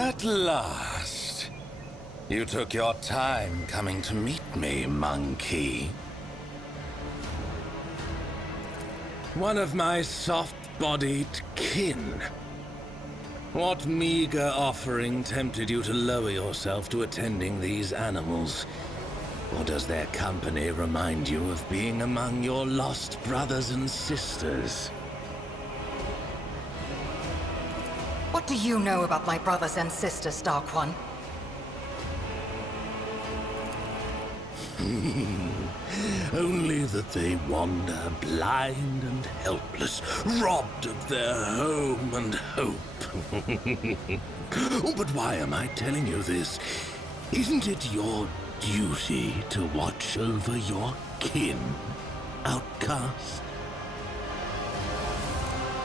At last. You took your time coming to meet me, monkey. One of my soft-bodied kin. What meager offering tempted you to lower yourself to attending these animals? Or does their company remind you of being among your lost brothers and sisters? What do you know about my brothers and sisters, Dark One? Only that they wander blind and helpless, robbed of their home and hope. Oh, but why am I telling you this? Isn't it your duty to watch over your kin, outcast?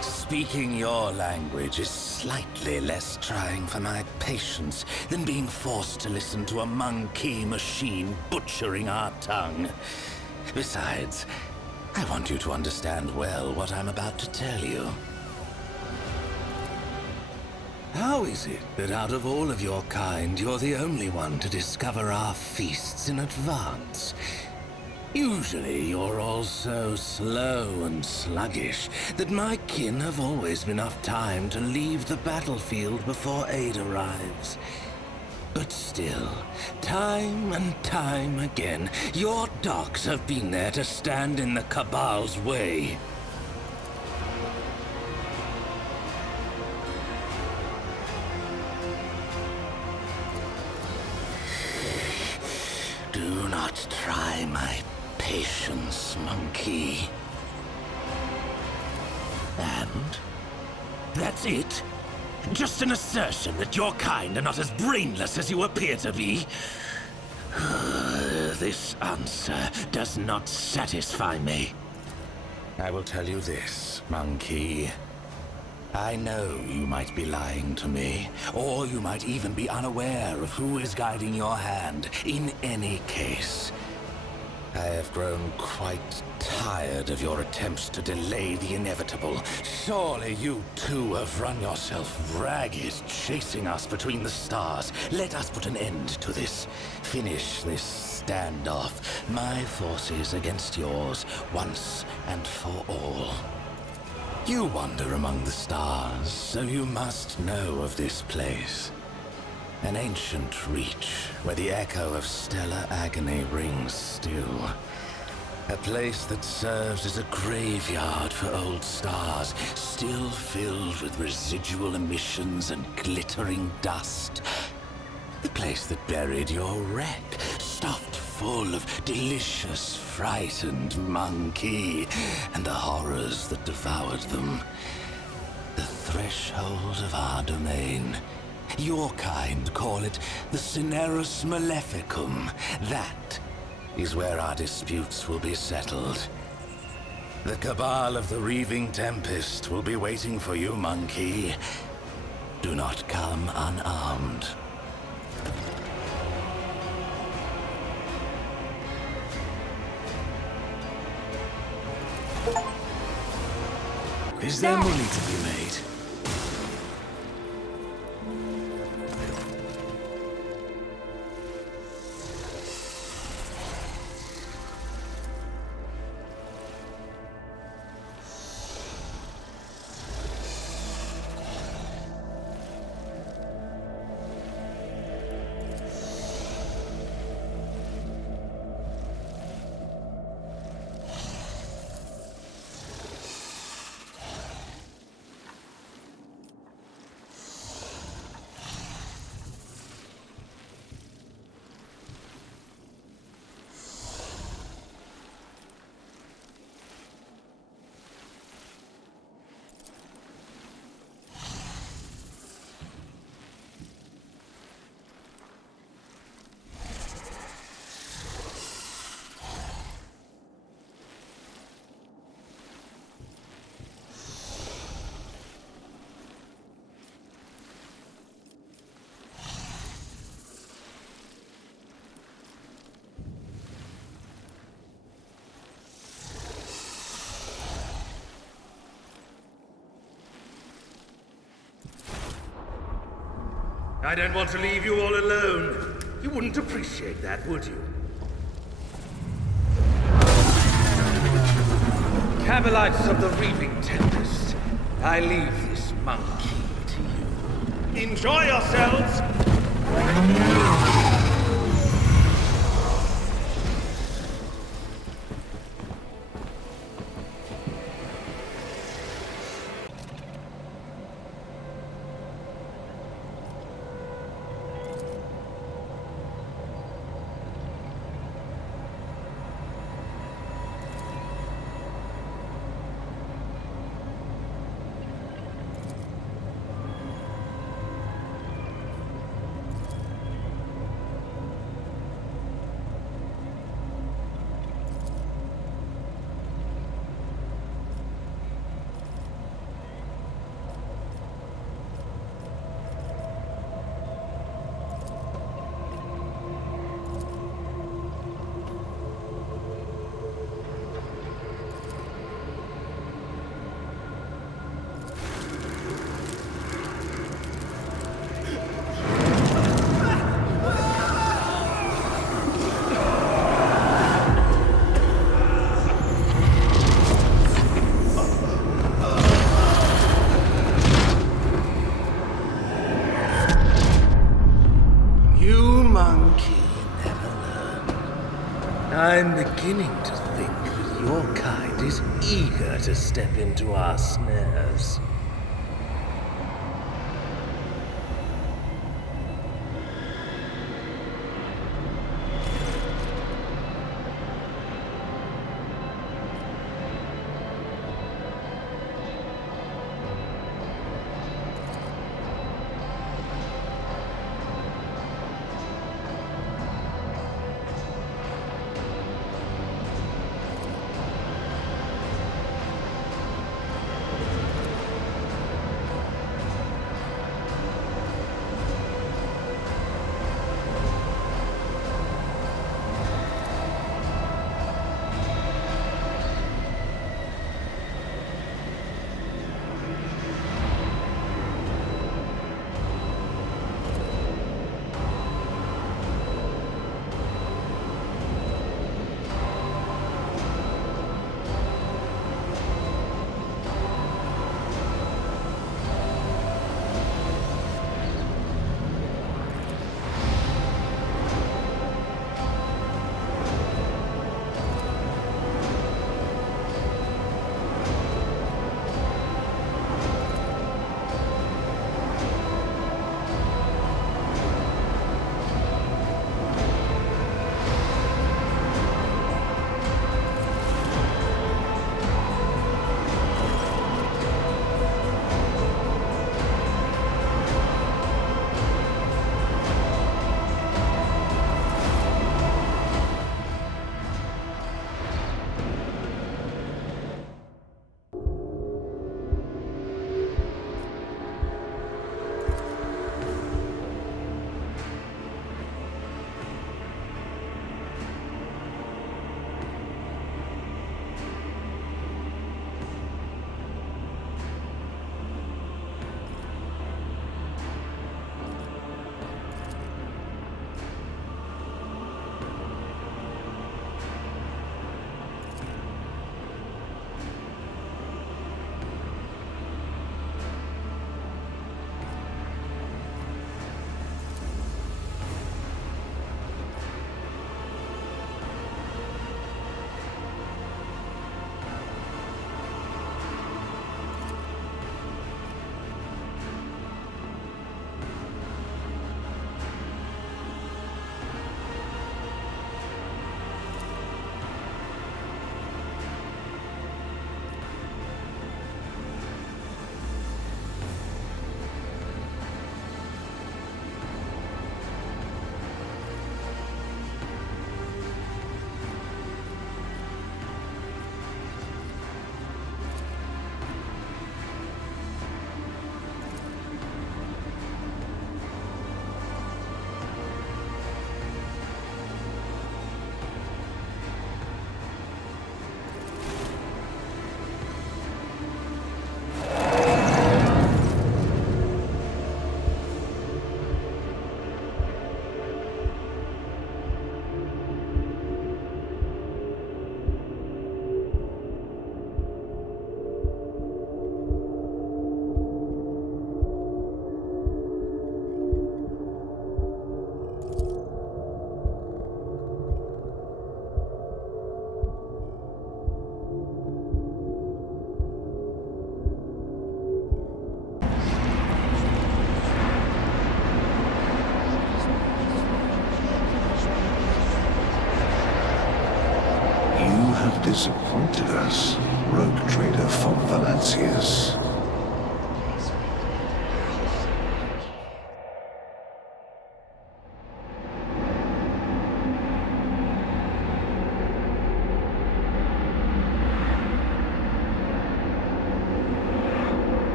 Speaking your language is slightly less trying for my patience than being forced to listen to a monkey machine butchering our tongue. Besides, I want you to understand well what I'm about to tell you. How is it that out of all of your kind, you're the only one to discover our feasts in advance? Usually you're all so slow and sluggish that my kin have always enough time to leave the battlefield before aid arrives. But still, time and time again, your dogs have been there to stand in the Cabal's way. Do not try my patience, monkey. And that's it? Just an assertion that your kind are not as brainless as you appear to be? This answer does not satisfy me. I will tell you this, monkey. I know you might be lying to me, or you might even be unaware of who is guiding your hand. In any case, I have grown quite tired of your attempts to delay the inevitable. Surely you too have run yourself ragged, chasing us between the stars. Let us put an end to this. Finish this standoff. My forces against yours, once and for all. You wander among the stars, so you must know of this place. An ancient reach, where the echo of stellar agony rings still. A place that serves as a graveyard for old stars, still filled with residual emissions and glittering dust. The place that buried your wreck, stuffed full of delicious, frightened monkey, and the horrors that devoured them. The threshold of our domain. Your kind call it the Cinerus Maleficum. That is where our disputes will be settled. The Cabal of the Reaving Tempest will be waiting for you, monkey. Do not come unarmed. Is there money to be made? I don't want to leave you all alone. You wouldn't appreciate that, would you? Cabalites of the Reaping Tempest, I leave this monkey to you. Enjoy yourselves! I'm beginning to think that your kind is eager to step into our snares. have disappointed us, rogue trader von Valancius.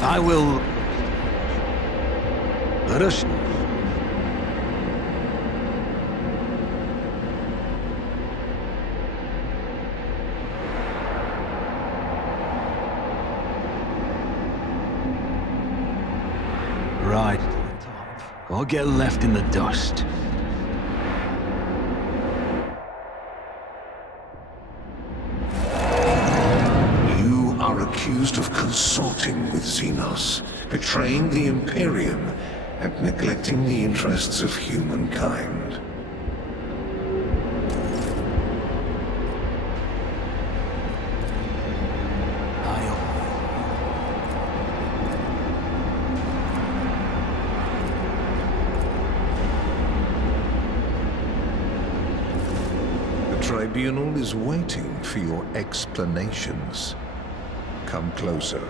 I will... Let us... Right. Or get left in the dust. You are accused of consorting with Xenos, betraying the Imperium, and neglecting the interests of humankind. The Tribunal is waiting for your explanations. Come closer.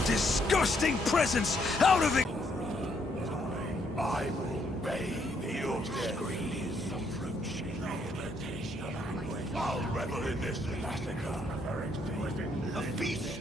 your disgusting presence out of it! I will bathe your screams approaching. I'll revel in this massacre. A feast.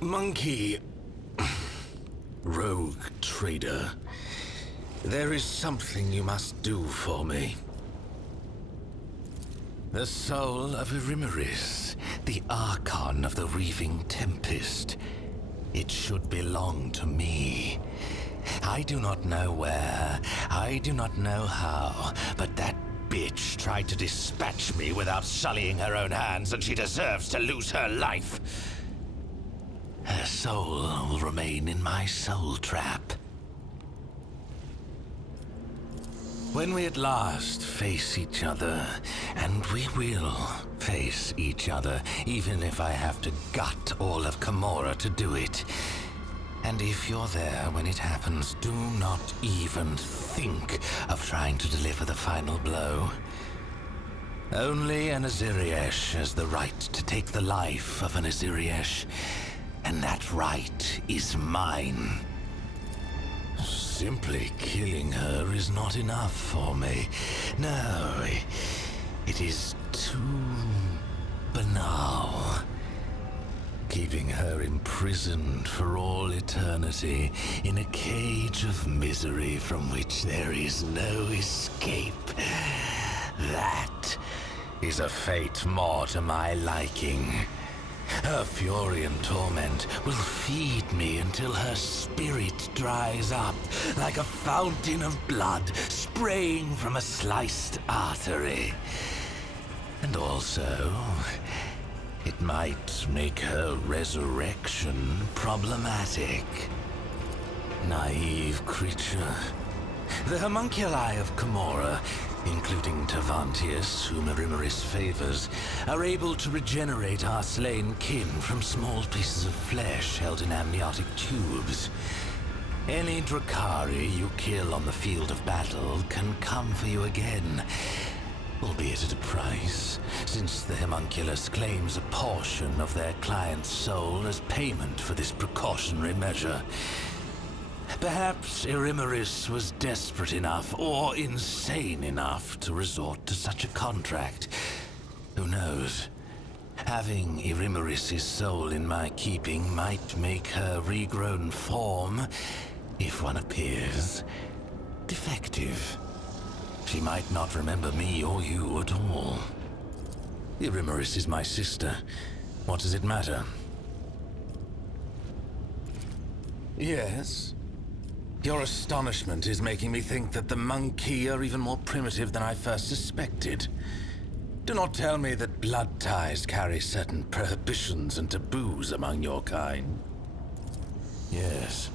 Monkey... rogue trader. There is something you must do for me. The soul of Erimeris, the Archon of the Reaving Tempest. It should belong to me. I do not know where, I do not know how, but that bitch tried to dispatch me without sullying her own hands, and she deserves to lose her life. Her soul will remain in my soul trap. When we at last face each other, and we will face each other, even if I have to gut all of Camorra to do it. And if you're there when it happens, do not even think of trying to deliver the final blow. Only an Aziriesh has the right to take the life of an Aziriesh, and that right is mine. Simply killing her is not enough for me. No, it is too banal. Keeping her imprisoned for all eternity in a cage of misery from which there is no escape. That is a fate more to my liking. Her fury and torment will feed me until her spirit dries up like a fountain of blood spraying from a sliced artery. And also, it might make her resurrection problematic. Naive creature. The homunculi of Camorra, including Tavantius, whom Erimeris favors, are able to regenerate our slain kin from small pieces of flesh held in amniotic tubes. Any Drakari you kill on the field of battle can come for you again, albeit at a price, since the homunculus claims a portion of their client's soul as payment for this precautionary measure. Perhaps Erimeris was desperate enough, or insane enough, to resort to such a contract. Who knows? Having Erimeris' soul in my keeping might make her regrown form, if one appears, defective. She might not remember me or you at all. Erimeris is my sister. What does it matter? Yes? Your astonishment is making me think that the monkey are even more primitive than I first suspected. Do not tell me that blood ties carry certain prohibitions and taboos among your kind. Yes.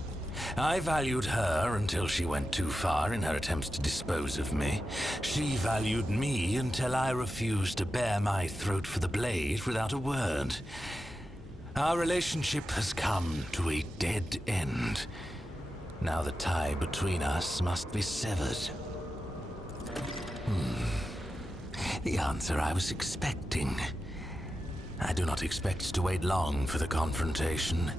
I valued her until she went too far in her attempts to dispose of me. She valued me until I refused to bare my throat for the blade without a word. Our relationship has come to a dead end. Now the tie between us must be severed. The answer I was expecting. I do not expect to wait long for the confrontation.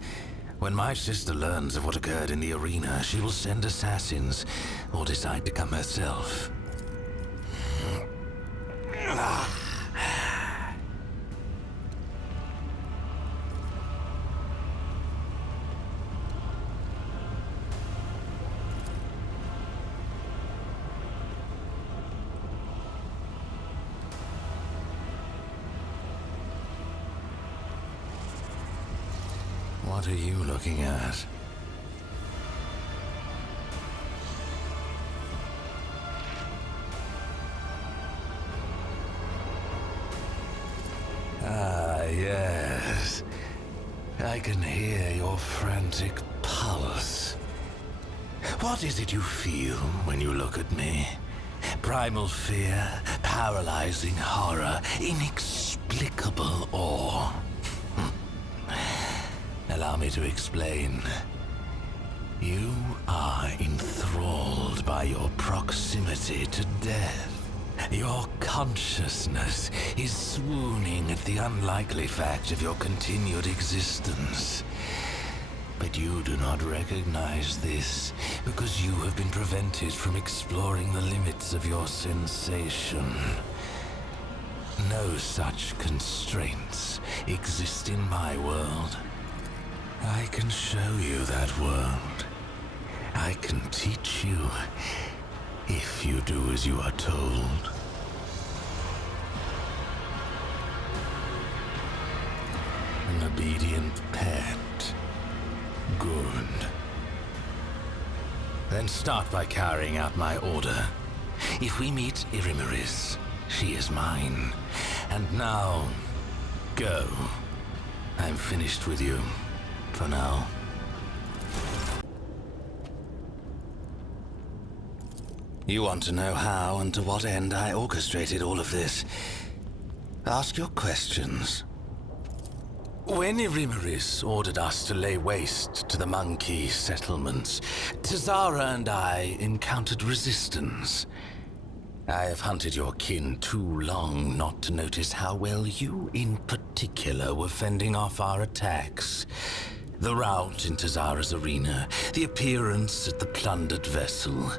When my sister learns of what occurred in the arena, she will send assassins, or decide to come herself. What are you looking at? Ah, yes. I can hear your frantic pulse. What is it you feel when you look at me? Primal fear, paralyzing horror, inexplicable awe. Allow me to explain. You are enthralled by your proximity to death. Your consciousness is swooning at the unlikely fact of your continued existence. But you do not recognize this because you have been prevented from exploring the limits of your sensation. No such constraints exist in my world. I can show you that world. I can teach you, if you do as you are told. An obedient pet. Good. Then start by carrying out my order. If we meet Irimaris, she is mine. And now, go. I'm finished with you. For now. You want to know how and to what end I orchestrated all of this? Ask your questions. When Irimaris ordered us to lay waste to the monkey settlements, Tazara and I encountered resistance. I have hunted your kin too long not to notice how well you in particular were fending off our attacks. The rout in Tazara's arena, the appearance at the plundered vessel.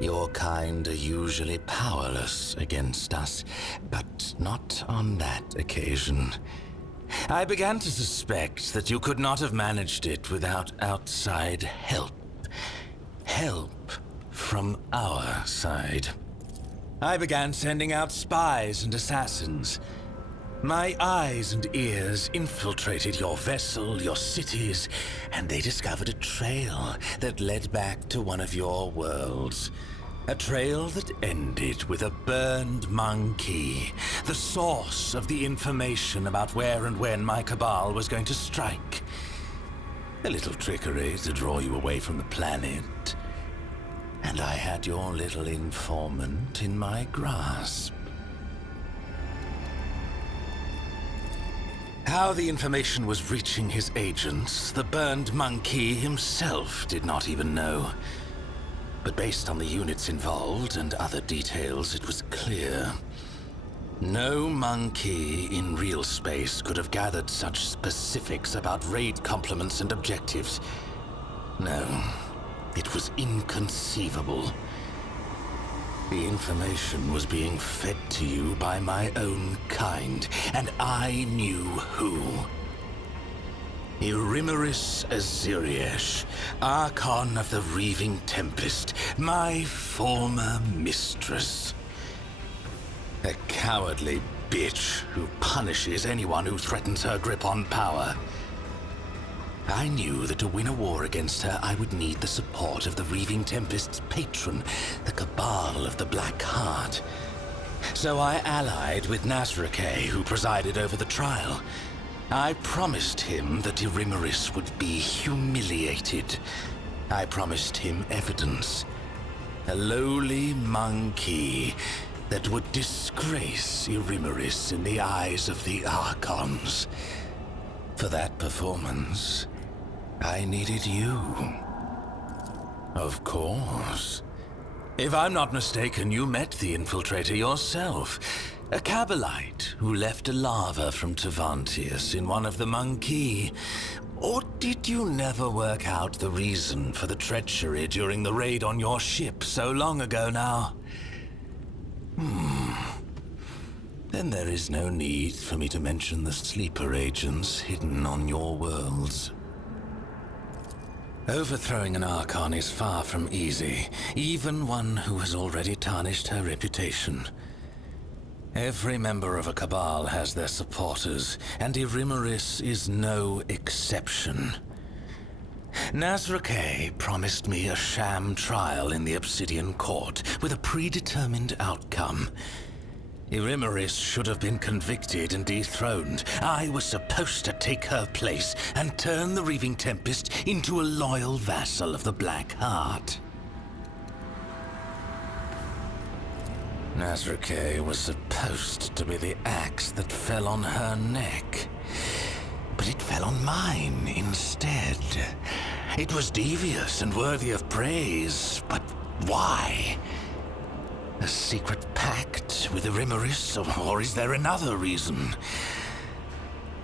Your kind are usually powerless against us, but not on that occasion. I began to suspect that you could not have managed it without outside help. Help from our side. I began sending out spies and assassins. My eyes and ears infiltrated your vessel, your cities, and they discovered a trail that led back to one of your worlds. A trail that ended with a burned monkey, the source of the information about where and when my cabal was going to strike. A little trickery to draw you away from the planet. And I had your little informant in my grasp. How the information was reaching his agents, the burned monkey himself did not even know. But based on the units involved and other details, it was clear. No monkey in real space could have gathered such specifics about raid complements and objectives. No, it was inconceivable. The information was being fed to you by my own kind, and I knew who. Irimaris Aziriesh, Archon of the Reaving Tempest, my former mistress. A cowardly bitch who punishes anyone who threatens her grip on power. I knew that to win a war against her, I would need the support of the Reaving Tempest's patron, the Cabal of the Black Heart. So I allied with Marazhai, who presided over the trial. I promised him that Irimaris would be humiliated. I promised him evidence. A lowly monkey that would disgrace Irimaris in the eyes of the Archons. For that performance, I needed you. Of course. If I'm not mistaken, you met the infiltrator yourself. A Cabalite who left a lava from Tevantius in one of the monkey. Or did you never work out the reason for the treachery during the raid on your ship so long ago now? Then there is no need for me to mention the sleeper agents hidden on your worlds. Overthrowing an Archon is far from easy, even one who has already tarnished her reputation. Every member of a Cabal has their supporters, and Irimaris is no exception. Marazhai promised me a sham trial in the Obsidian Court with a predetermined outcome. Irimaris should have been convicted and dethroned. I was supposed to take her place and turn the Reaving Tempest into a loyal vassal of the Black Heart. Marazhai was supposed to be the axe that fell on her neck. But it fell on mine instead. It was devious and worthy of praise, but why? A secret pact with Irimaris, or is there another reason?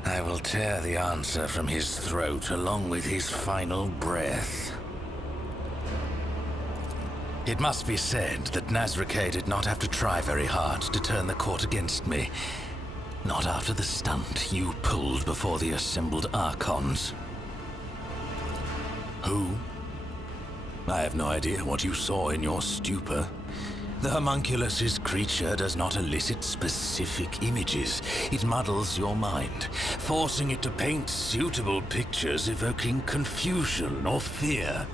I will tear the answer from his throat along with his final breath. It must be said that Marazhai did not have to try very hard to turn the court against me. Not after the stunt you pulled before the assembled Archons. Who? I have no idea what you saw in your stupor. The homunculus's creature does not elicit specific images. It muddles your mind, forcing it to paint suitable pictures evoking confusion or fear.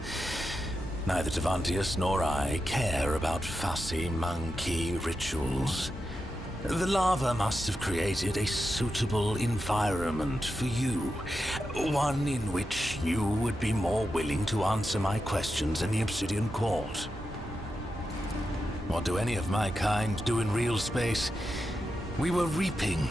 Neither Tevantius nor I care about fussy monkey rituals. The lava must have created a suitable environment for you. One in which you would be more willing to answer my questions in the Obsidian Court. What do any of my kind do in real space? We were reaping.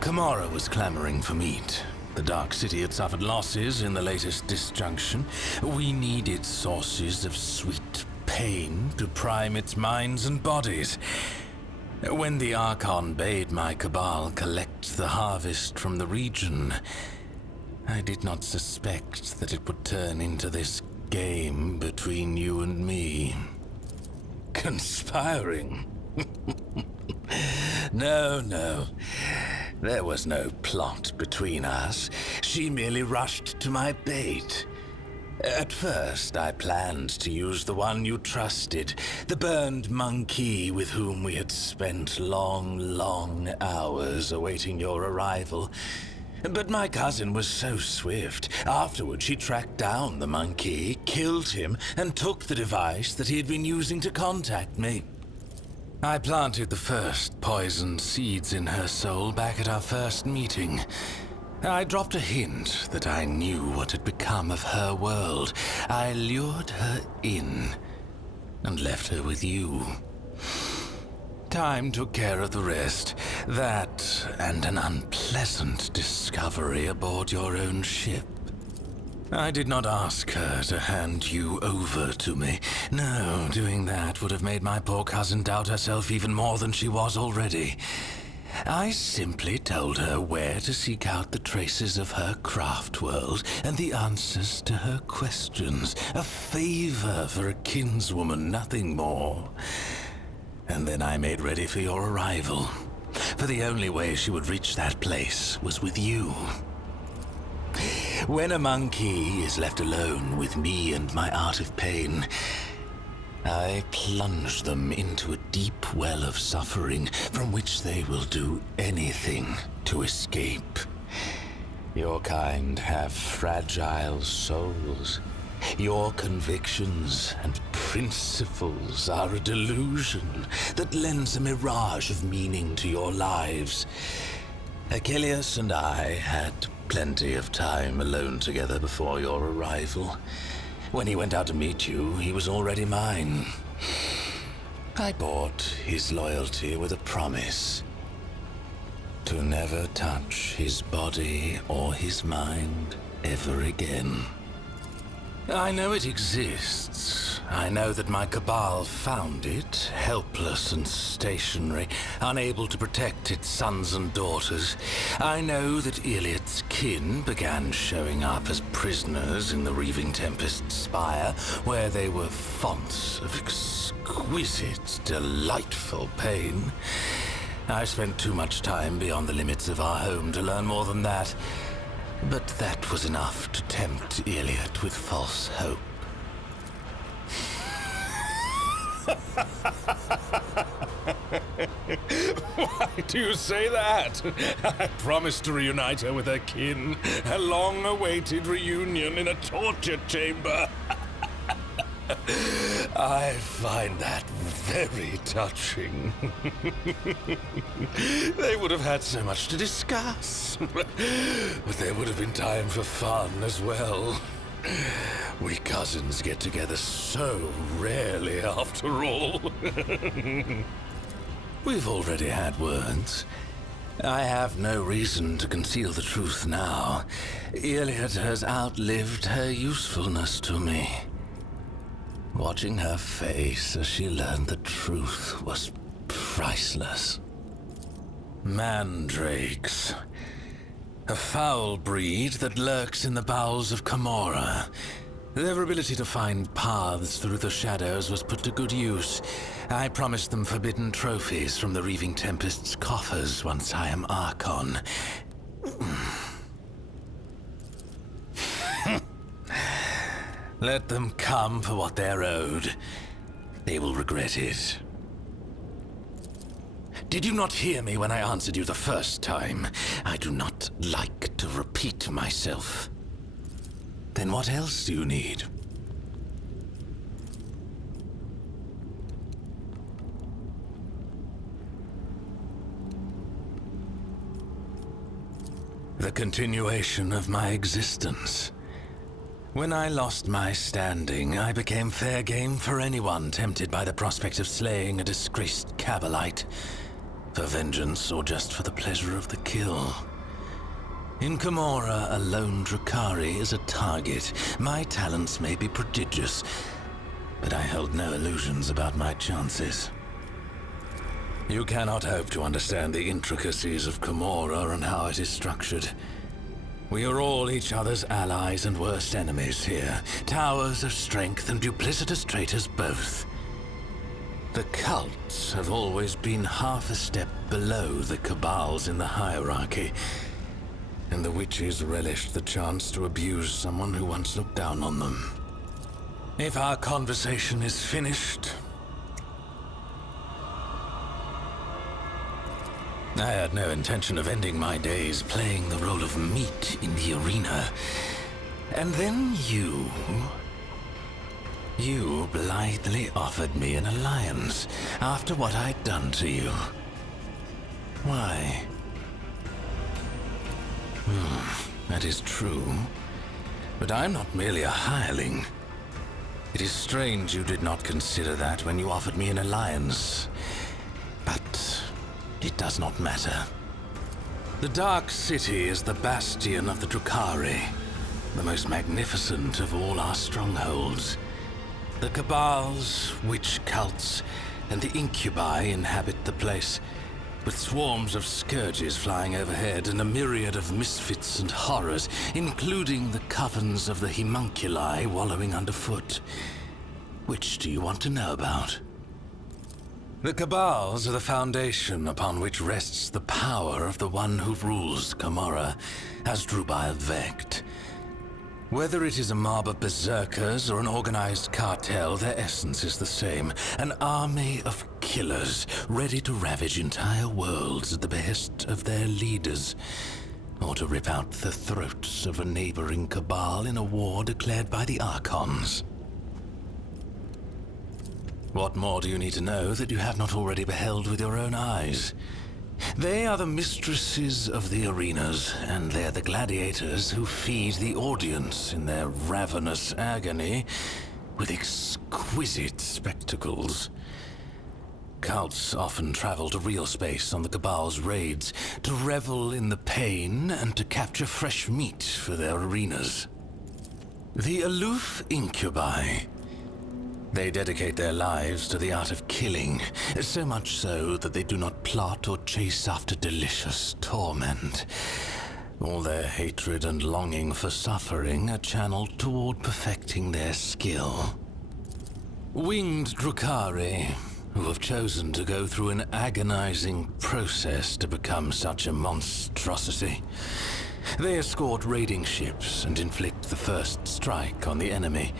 Kamara was clamoring for meat. The Dark City had suffered losses in the latest disjunction. We needed sources of sweet pain to prime its minds and bodies. When the Archon bade my Cabal collect the harvest from the region, I did not suspect that it would turn into this game between you and me. Conspiring? No. There was no plot between us. She merely rushed to my bait. At first, I planned to use the one you trusted, the burned monkey with whom we had spent long hours awaiting your arrival. But my cousin was so swift. Afterward, she tracked down the monkey, killed him, and took the device that he had been using to contact me. I planted the first poisoned seeds in her soul back at our first meeting. I dropped a hint that I knew what had become of her world. I lured her in and left her with you. Time took care of the rest. That and an unpleasant discovery aboard your own ship. I did not ask her to hand you over to me. No, doing that would have made my poor cousin doubt herself even more than she was already. I simply told her where to seek out the traces of her craft world and the answers to her questions. A favor for a kinswoman, nothing more. And then I made ready for your arrival. For the only way she would reach that place was with you. When a monkey is left alone with me and my art of pain, I plunge them into a deep well of suffering from which they will do anything to escape. Your kind have fragile souls. Your convictions and principles are a delusion that lends a mirage of meaning to your lives. Achilles and I had plenty of time alone together before your arrival. When he went out to meet you, he was already mine. I bought his loyalty with a promise to never touch his body or his mind ever again. I know it exists. I know that my cabal found it, helpless and stationary, unable to protect its sons and daughters. I know that Iliad's kin began showing up as prisoners in the Reaving Tempest's spire, where they were fonts of exquisite, delightful pain. I spent too much time beyond the limits of our home to learn more than that. But that was enough to tempt Iliad with false hope. Why do you say that? I promised to reunite her with her kin. A long-awaited reunion in a torture chamber. I find that very touching. They would have had so much to discuss. But there would have been time for fun as well. We cousins get together so rarely, after all. We've already had words. I have no reason to conceal the truth now. Iliad has outlived her usefulness to me. Watching her face as she learned the truth was priceless. Mandrakes. A foul breed that lurks in the bowels of Camorra. Their ability to find paths through the shadows was put to good use. I promised them forbidden trophies from the Reaving Tempest's coffers once I am Archon. Let them come for what they're owed. They will regret it. Did you not hear me when I answered you the first time? I do not like to repeat myself. Then what else do you need? The continuation of my existence. When I lost my standing, I became fair game for anyone tempted by the prospect of slaying a disgraced Cabalite. For vengeance or just for the pleasure of the kill. In Camorra, a lone Drukhari is a target. My talents may be prodigious, but I held no illusions about my chances. You cannot hope to understand the intricacies of Camorra and how it is structured. We are all each other's allies and worst enemies here. Towers of strength and duplicitous traitors both. The cults have always been half a step below the cabals in the hierarchy, and the witches relished the chance to abuse someone who once looked down on them. If our conversation is finished, I had no intention of ending my days playing the role of meat in the arena. And then you blithely offered me an alliance after what I'd done to you. Why? That is true. But I'm not merely a hireling. It is strange you did not consider that when you offered me an alliance. But it does not matter. The Dark City is the bastion of the Drukhari, the most magnificent of all our strongholds. The cabals, witch cults, and the incubi inhabit the place, with swarms of scourges flying overhead and a myriad of misfits and horrors, including the covens of the homunculi wallowing underfoot. Which do you want to know about? The cabals are the foundation upon which rests the power of the one who rules Camorra, as Drubile Vect. Whether it is a mob of berserkers or an organized cartel, their essence is the same. An army of killers, ready to ravage entire worlds at the behest of their leaders. or to rip out the throats of a neighboring cabal in a war declared by the Archons. What more do you need to know that you have not already beheld with your own eyes? They are the mistresses of the arenas, and they're the gladiators who feed the audience in their ravenous agony with exquisite spectacles. Cults often travel to real space on the Cabal's raids to revel in the pain and to capture fresh meat for their arenas. The aloof incubi. They dedicate their lives to the art of killing, so much so that they do not plot or chase after delicious torment. All their hatred and longing for suffering are channeled toward perfecting their skill. Winged Drukhari, who have chosen to go through an agonizing process to become such a monstrosity. They escort raiding ships and inflict the first strike on the enemy.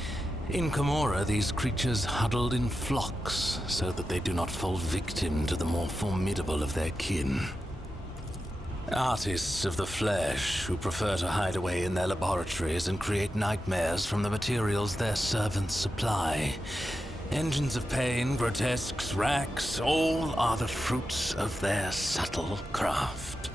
In Camorra, these creatures huddled in flocks so that they do not fall victim to the more formidable of their kin. Artists of the flesh who prefer to hide away in their laboratories and create nightmares from the materials their servants supply. Engines of pain, grotesques, racks, all are the fruits of their subtle craft.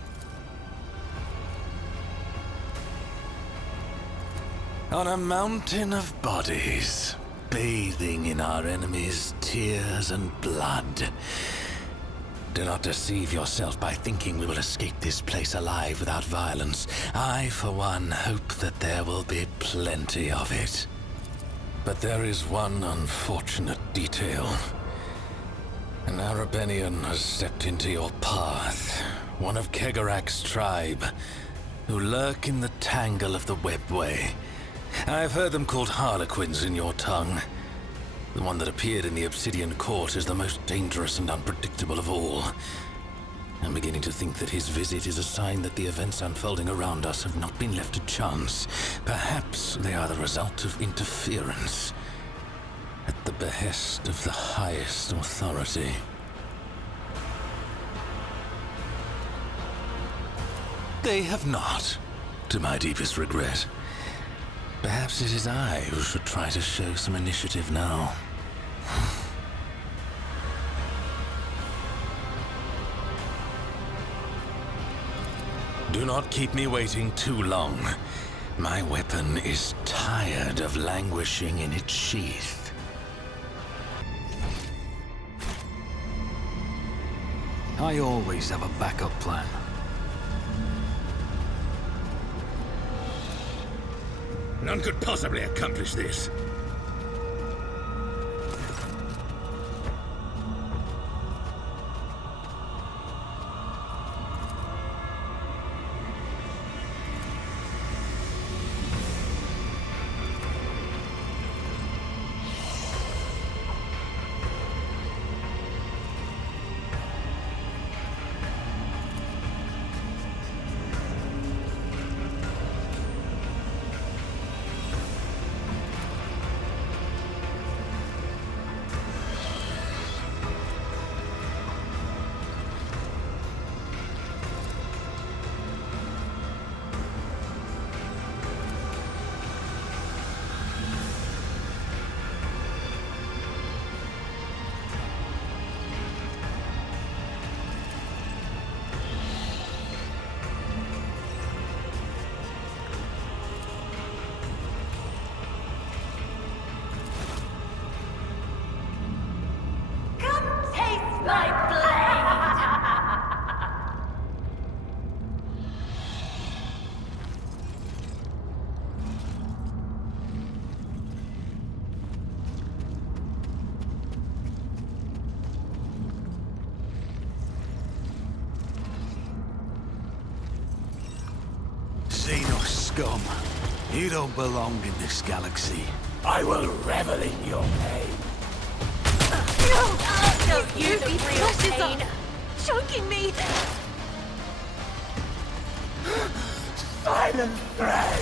On a mountain of bodies, bathing in our enemies' tears and blood. Do not deceive yourself by thinking we will escape this place alive without violence. I, for one, hope that there will be plenty of it. But there is one unfortunate detail. An Arabenian has stepped into your path, one of Kegarak's tribe, who lurk in the tangle of the webway. I've heard them called harlequins in your tongue. The one that appeared in the Obsidian Court is the most dangerous and unpredictable of all. I'm beginning to think that his visit is a sign that the events unfolding around us have not been left to chance. Perhaps they are the result of interference, at the behest of the highest authority. They have not, to my deepest regret. Perhaps it is I who should try to show some initiative now. Do not keep me waiting too long. My weapon is tired of languishing in its sheath. I always have a backup plan. None could possibly accomplish this. Xenos scum. You don't belong in this galaxy. I will revel in your pain. No, you the real pain. Choking me! Silent thread!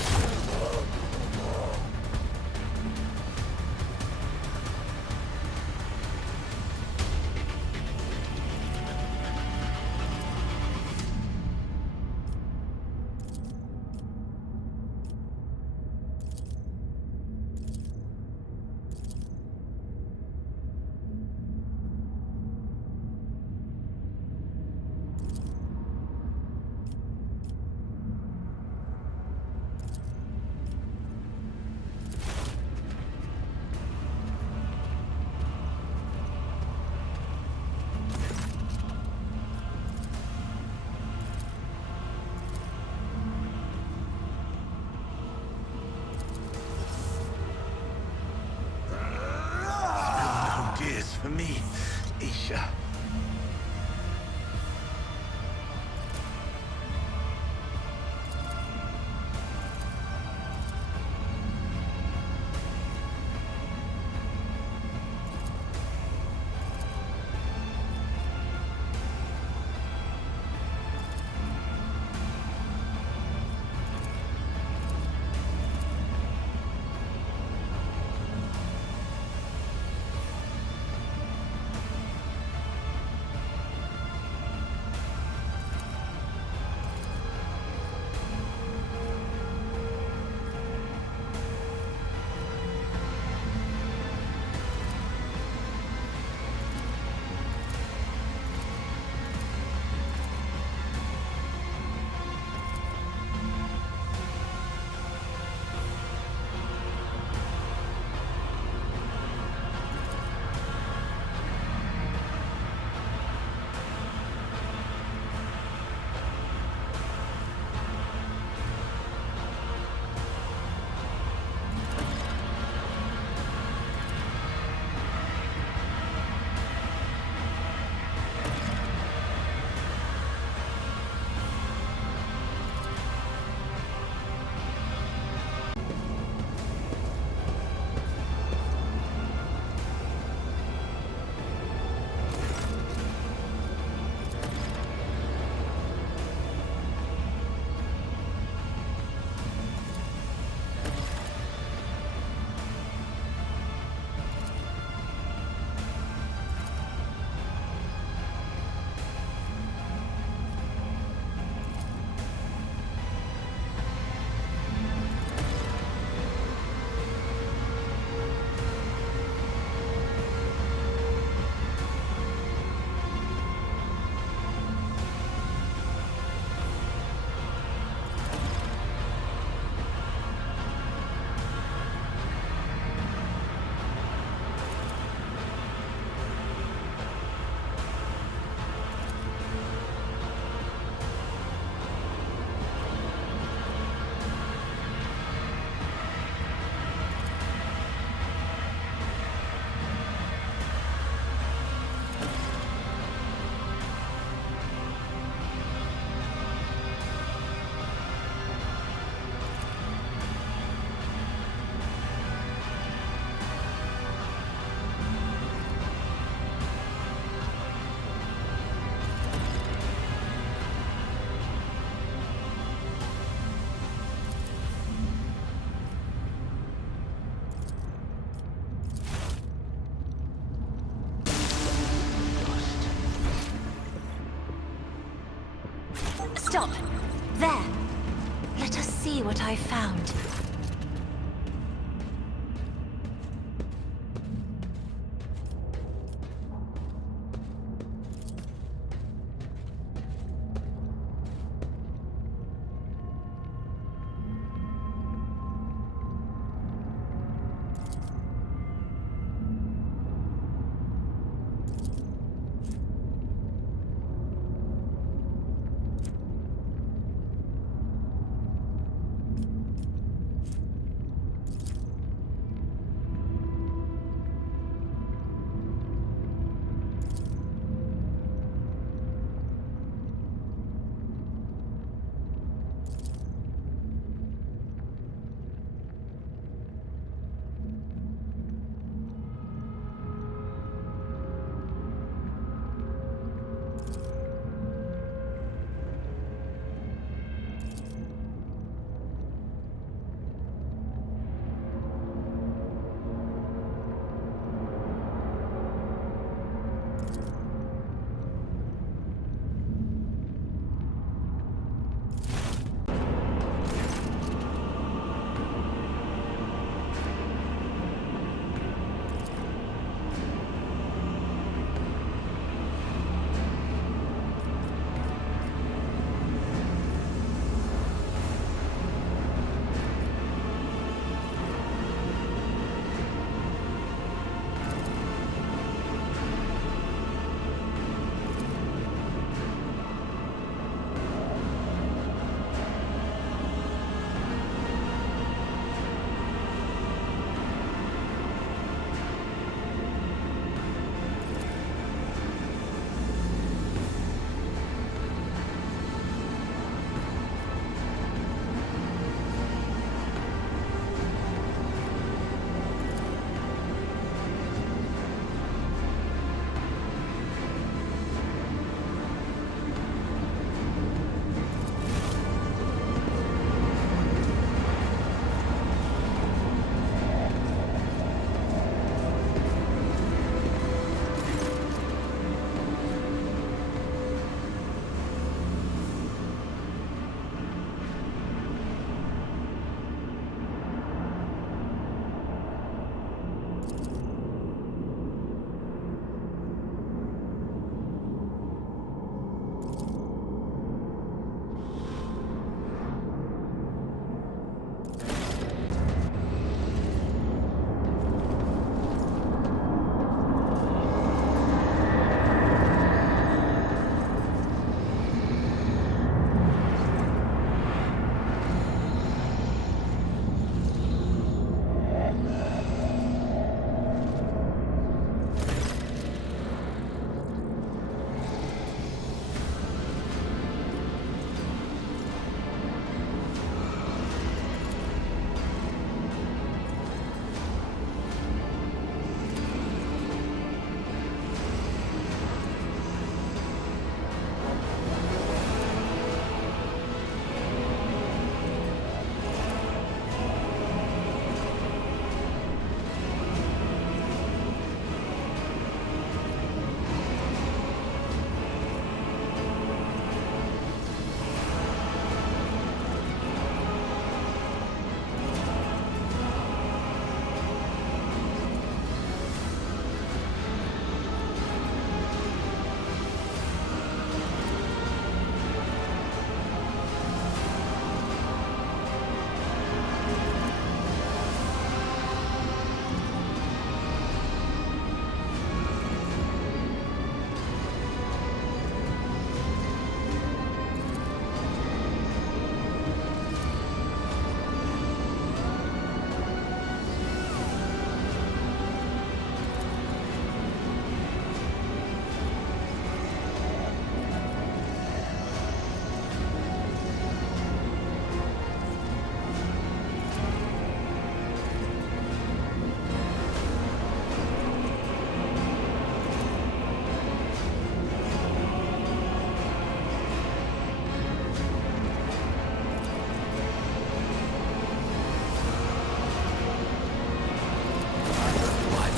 Stop. There. Let us see what I found.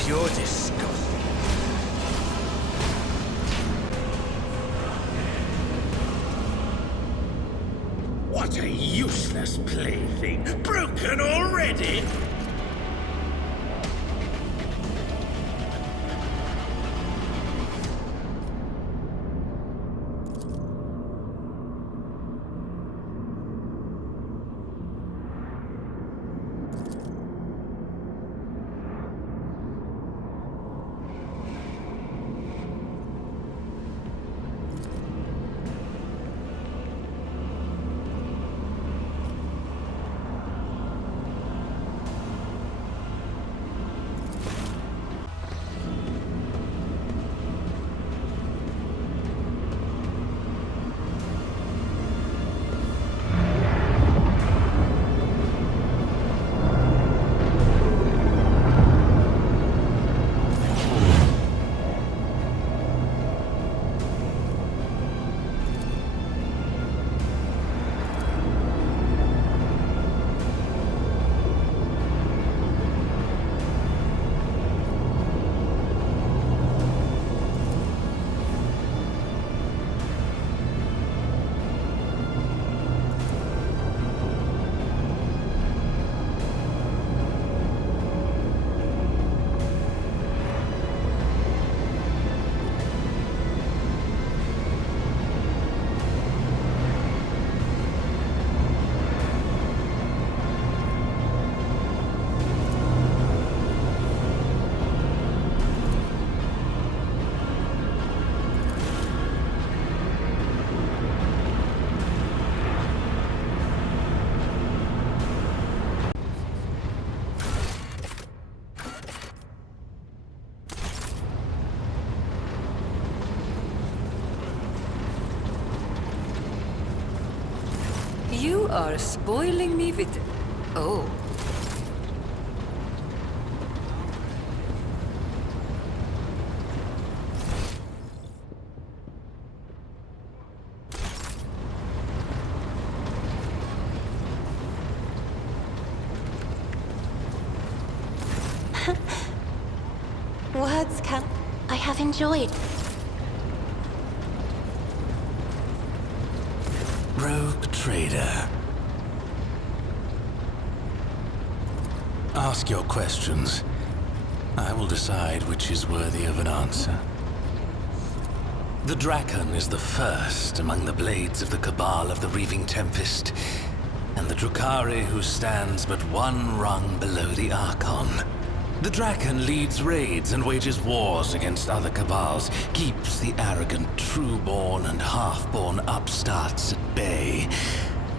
You're disgusting. What a useless plaything! Broken already? You are spoiling me with... Oh. Words can... I have enjoyed. Rogue trader. Ask your questions. I will decide which is worthy of an answer. The Draken is the first among the blades of the Cabal of the Reaving Tempest, and the Drukhari who stands but one rung below the Archon. The Draken leads raids and wages wars against other Cabals, keeps the arrogant true-born and half-born upstarts at bay,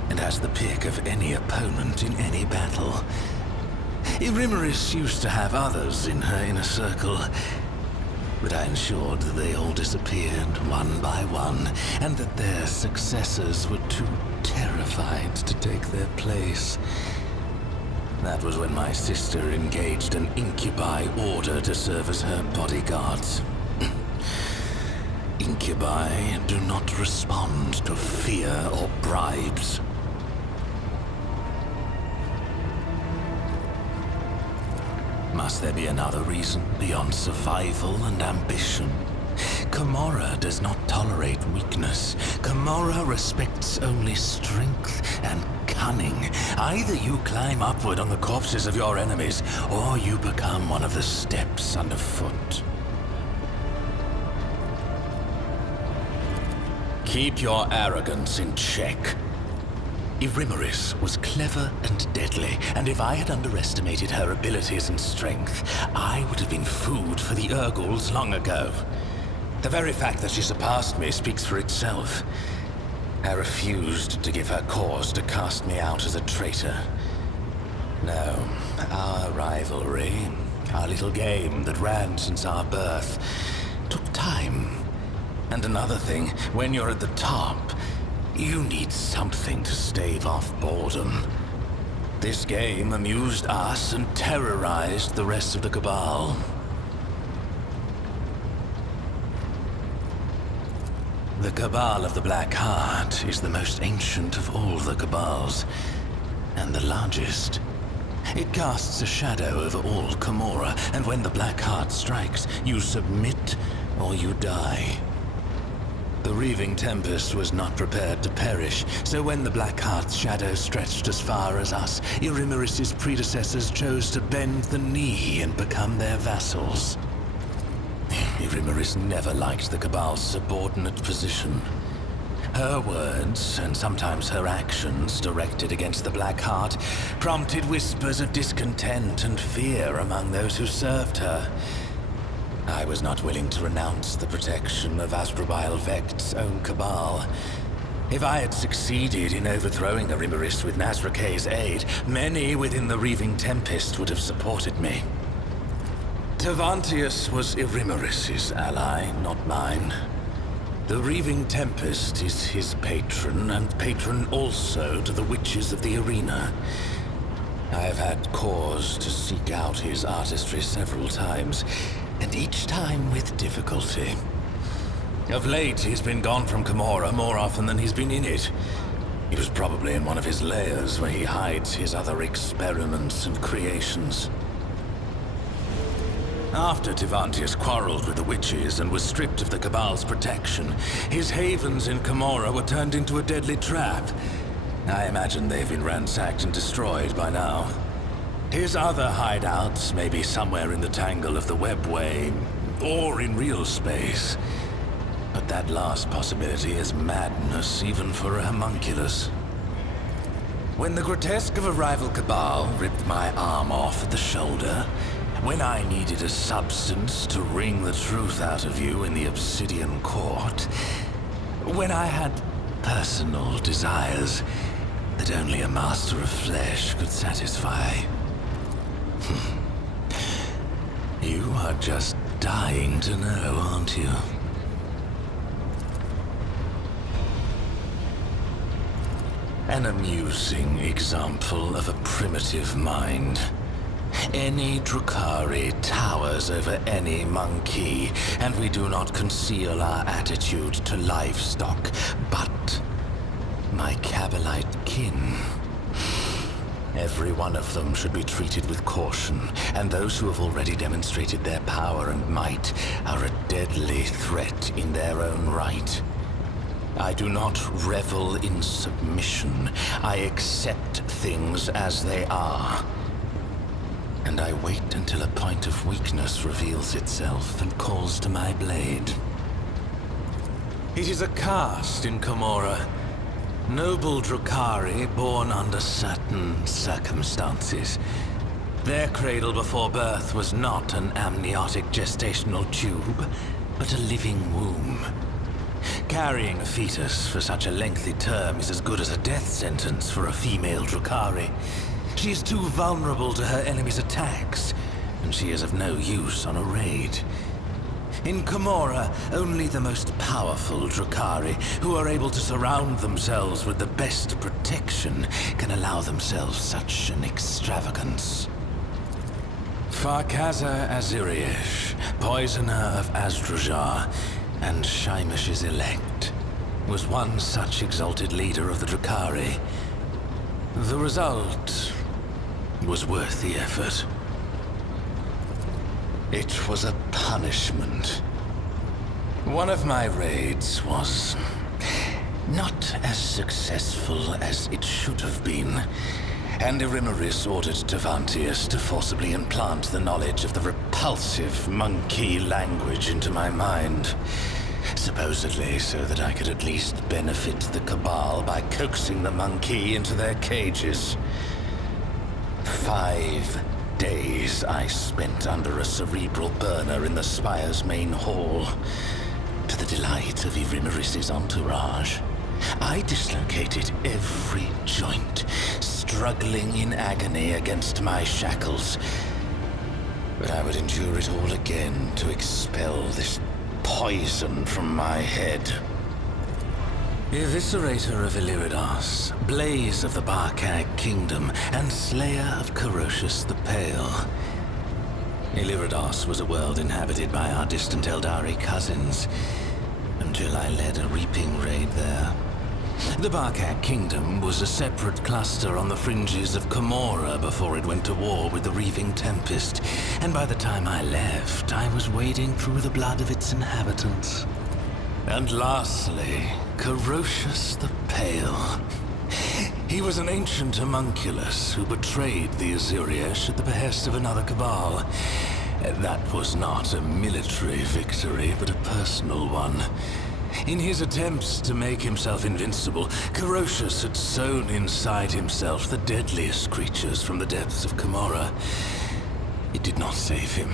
and has the pick of any opponent in any battle. Irimaris used to have others in her inner circle, but I ensured that they all disappeared one by one, and that their successors were too terrified to take their place. That was when my sister engaged an incubi order to serve as her bodyguards. Incubi do not respond to fear or bribes. Must there be another reason beyond survival and ambition? Camorra does not tolerate weakness. Camorra respects only strength and cunning. Either you climb upward on the corpses of your enemies, or you become one of the steps underfoot. Keep your arrogance in check. Irimaris was clever and deadly, and if I had underestimated her abilities and strength, I would have been food for the Urgals long ago. The very fact that she surpassed me speaks for itself. I refused to give her cause to cast me out as a traitor. No, our rivalry, our little game that ran since our birth, took time. And another thing, when you're at the top, you need something to stave off boredom. This game amused us and terrorized the rest of the Cabal. The Cabal of the Black Heart is the most ancient of all the Cabals, and the largest. It casts a shadow over all Camorra, and when the Black Heart strikes, you submit or you die. The Reaving Tempest was not prepared to perish, so when the Blackheart's shadow stretched as far as us, Irimeris' predecessors chose to bend the knee and become their vassals. Irimeris never liked the Cabal's subordinate position. Her words, and sometimes her actions, directed against the Blackheart, prompted whispers of discontent and fear among those who served her. I was not willing to renounce the protection of Asdrubal Vekt's own Cabal. If I had succeeded in overthrowing Irimeris with Nazrakay's aid, many within the Reaving Tempest would have supported me. Tavantius was Irimeris' ally, not mine. The Reaving Tempest is his patron, and patron also to the witches of the arena. I have had cause to seek out his artistry several times, and each time with difficulty. Of late, he's been gone from Camorra more often than he's been in it. He was probably in one of his lairs where he hides his other experiments and creations. After Tavantius quarreled with the witches and was stripped of the Cabal's protection, his havens in Camorra were turned into a deadly trap. I imagine they've been ransacked and destroyed by now. His other hideouts may be somewhere in the tangle of the webway, or in real space. But that last possibility is madness, even for a homunculus. When the grotesque of a rival Cabal ripped my arm off at the shoulder, when I needed a substance to wring the truth out of you in the Obsidian Court, when I had personal desires that only a master of flesh could satisfy. You are just dying to know, aren't you? An amusing example of a primitive mind. Any Drukhari towers over any monkey, and we do not conceal our attitude to livestock, but my Cabalite kin. Every one of them should be treated with caution, and those who have already demonstrated their power and might are a deadly threat in their own right. I do not revel in submission. I accept things as they are. And I wait until a point of weakness reveals itself and calls to my blade. It is a caste in Camorra. Noble Drukhari born under certain circumstances. Their cradle before birth was not an amniotic gestational tube, but a living womb. Carrying a fetus for such a lengthy term is as good as a death sentence for a female Drukhari. She is too vulnerable to her enemy's attacks, and she is of no use on a raid. In Camorra, only the most powerful Drukhari, who are able to surround themselves with the best protection, can allow themselves such an extravagance. Farkaza Aziriesh, poisoner of Azdrujar, and Shaimish's elect, was one such exalted leader of the Drukhari. The result was worth the effort. It was a punishment. One of my raids was not as successful as it should have been, and Irimeris ordered Tavantius to forcibly implant the knowledge of the repulsive monkey language into my mind. Supposedly so that I could at least benefit the Cabal by coaxing the monkey into their cages. 5 days I spent under a cerebral burner in the Spire's main hall. To the delight of Irimeris' entourage, I dislocated every joint, struggling in agony against my shackles. But I would endure it all again to expel this poison from my head. Eviscerator of Illiridas, Blaze of the Barkag Kingdom, and Slayer of Corocius the Pale. Illiridas was a world inhabited by our distant Eldari cousins, until I led a reaping raid there. The Barkag Kingdom was a separate cluster on the fringes of Camorra before it went to war with the Reaving Tempest, and by the time I left, I was wading through the blood of its inhabitants. And lastly, Carocious the Pale. He was an ancient homunculus who betrayed the Azuriash at the behest of another cabal. That was not a military victory, but a personal one. In his attempts to make himself invincible, Carocious had sown inside himself the deadliest creatures from the depths of Camorra. It did not save him.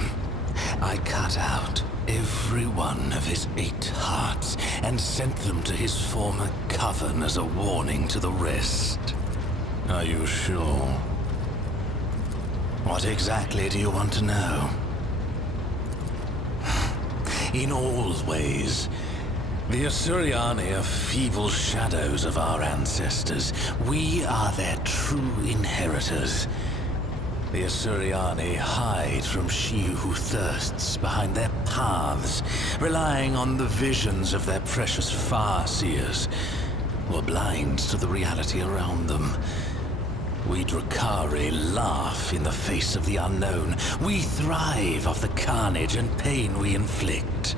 I cut out every one of his 8 hearts and sent them to his former coven as a warning to the rest. Are you sure? What exactly do you want to know? In all ways, the Asuriani are feeble shadows of our ancestors. We are their true inheritors. The Asuriani hide from she who thirsts behind their paths, relying on the visions of their precious far-seers, or blind to the reality around them. We Drakari laugh in the face of the unknown. We thrive off the carnage and pain we inflict.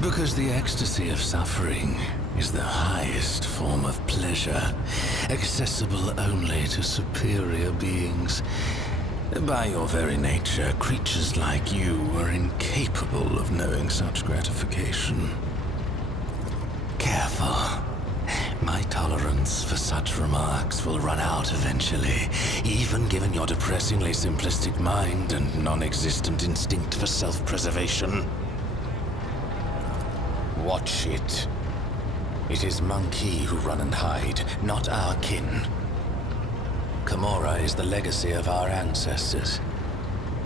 Because the ecstasy of suffering is the highest form of pleasure, accessible only to superior beings. By your very nature, creatures like you are incapable of knowing such gratification. Careful. My tolerance for such remarks will run out eventually, even given your depressingly simplistic mind and non-existent instinct for self-preservation. Watch it. It is Monkey who run and hide, not our kin. Camorra is the legacy of our ancestors.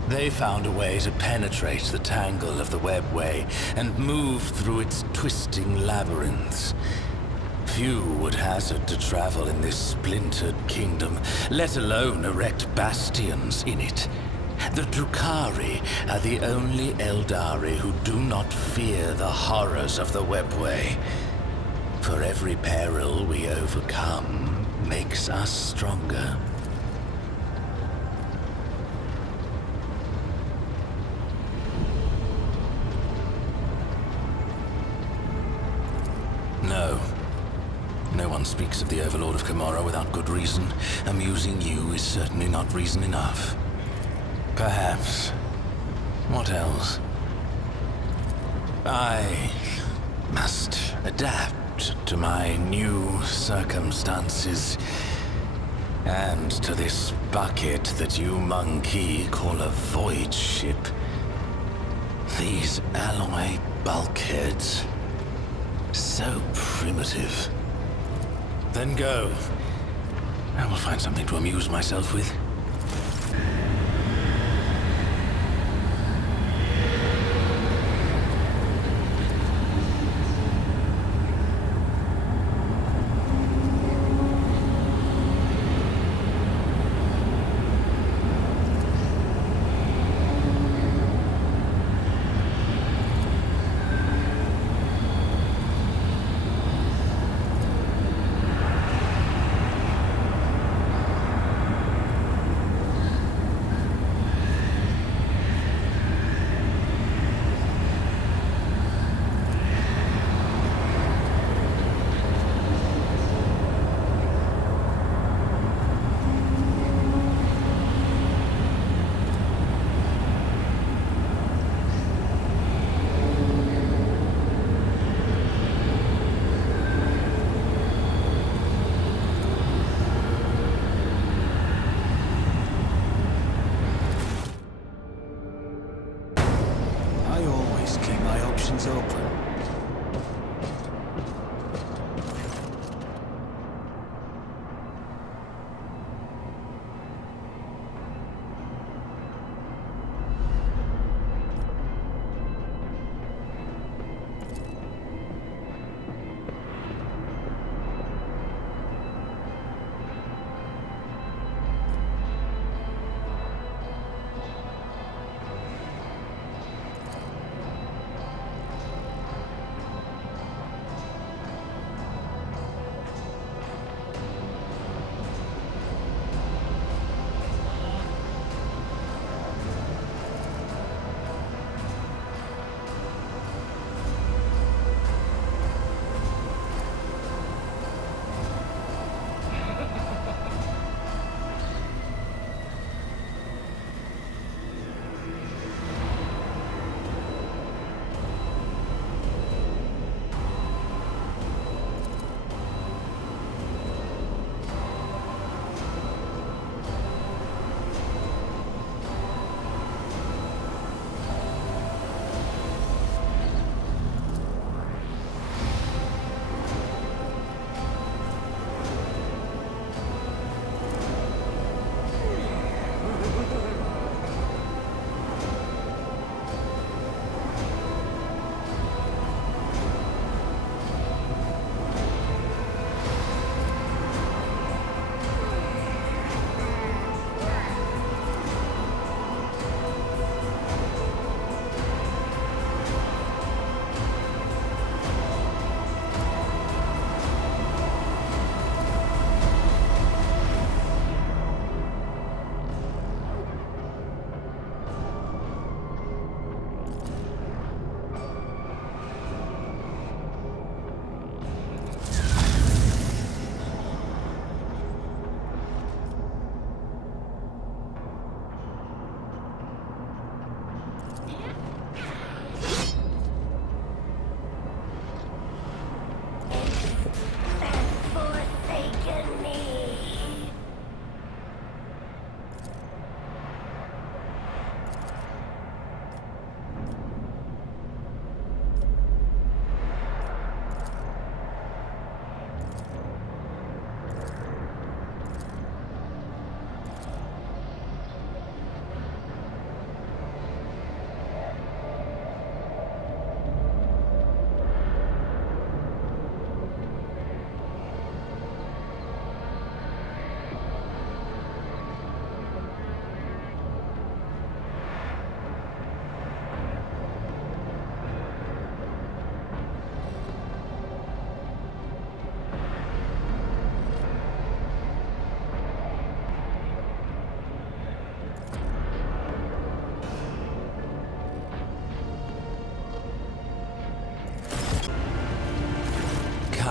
They found a way to penetrate the tangle of the webway and move through its twisting labyrinths. Few would hazard to travel in this splintered kingdom, let alone erect bastions in it. The Drakari are the only Eldari who do not fear the horrors of the webway. For every peril we overcome makes us stronger. No. No one speaks of the Overlord of Camorra without good reason. Amusing you is certainly not reason enough. Perhaps. What else? I must adapt to my new circumstances. And to this bucket that you Monkey call a void ship. These alloy bulkheads. So primitive. Then go. I will find something to amuse myself with.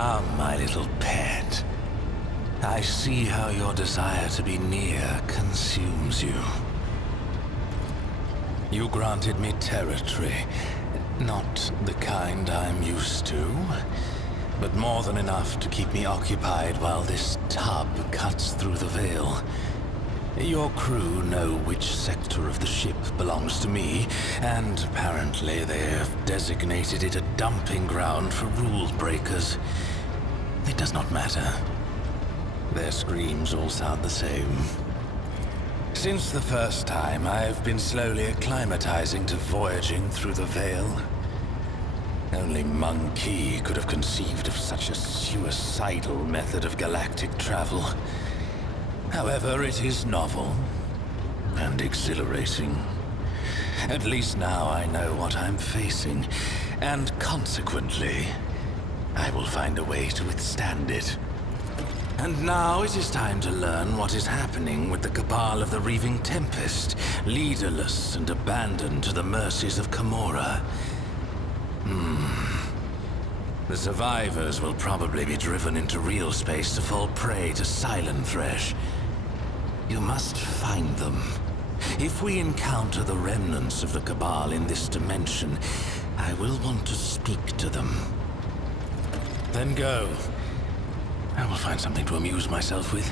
Come, my little pet. I see how your desire to be near consumes you. You granted me territory. Not the kind I'm used to, but more than enough to keep me occupied while this tub cuts through the veil. Your crew know which sector of the ship belongs to me, and apparently they have designated it a dumping ground for rule breakers. It does not matter. Their screams all sound the same. Since the first time, I've been slowly acclimatizing to voyaging through the veil. Only Monkey could have conceived of such a suicidal method of galactic travel. However, it is novel and exhilarating. At least now I know what I'm facing, and consequently, I will find a way to withstand it. And now it is time to learn what is happening with the Cabal of the Reaving Tempest, leaderless and abandoned to the mercies of Camorra. The survivors will probably be driven into real space to fall prey to Silent Thresh. You must find them. If we encounter the remnants of the Cabal in this dimension, I will want to speak to them. Then go. I will find something to amuse myself with.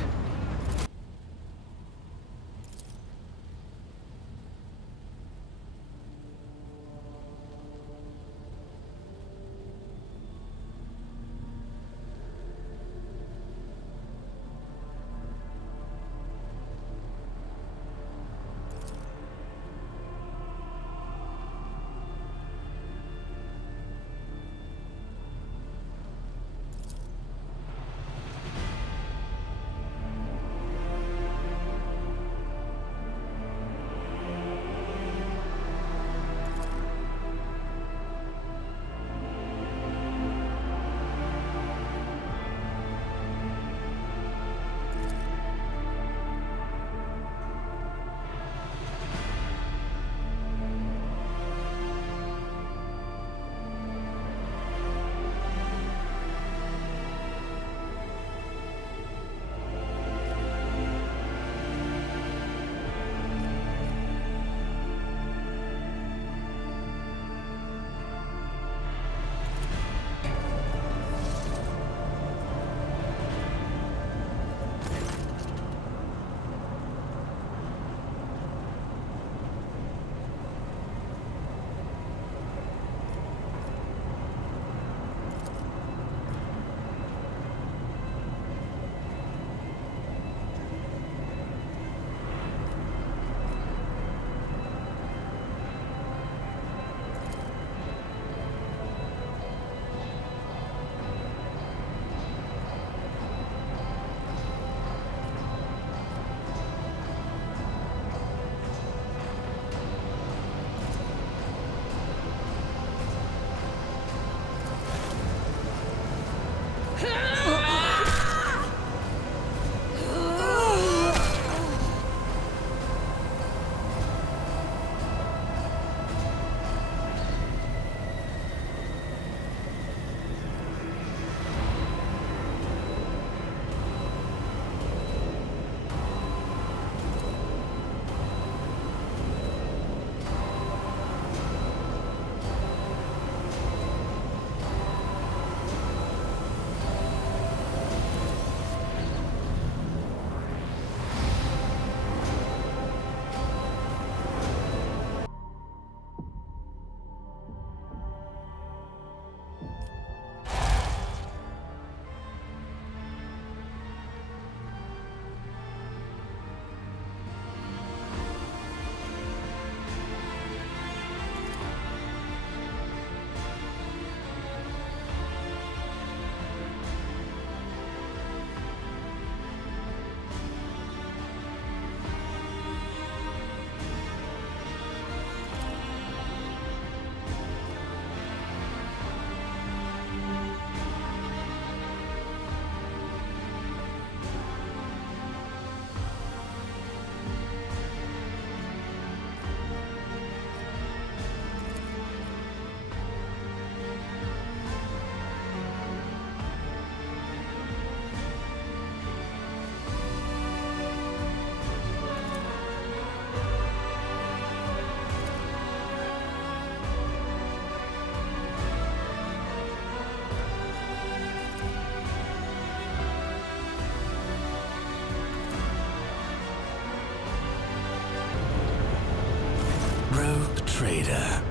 trader.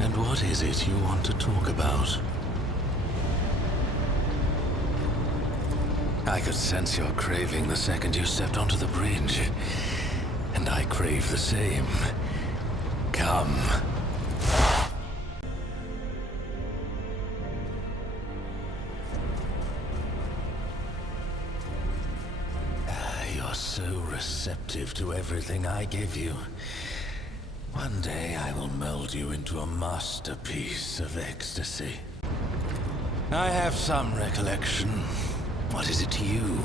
And what is it you want to talk about? I could sense your craving the second you stepped onto the bridge. And I crave the same. Come. You're so receptive to everything I give you. One day I will mold you into a masterpiece of ecstasy. I have some recollection. What is it to you?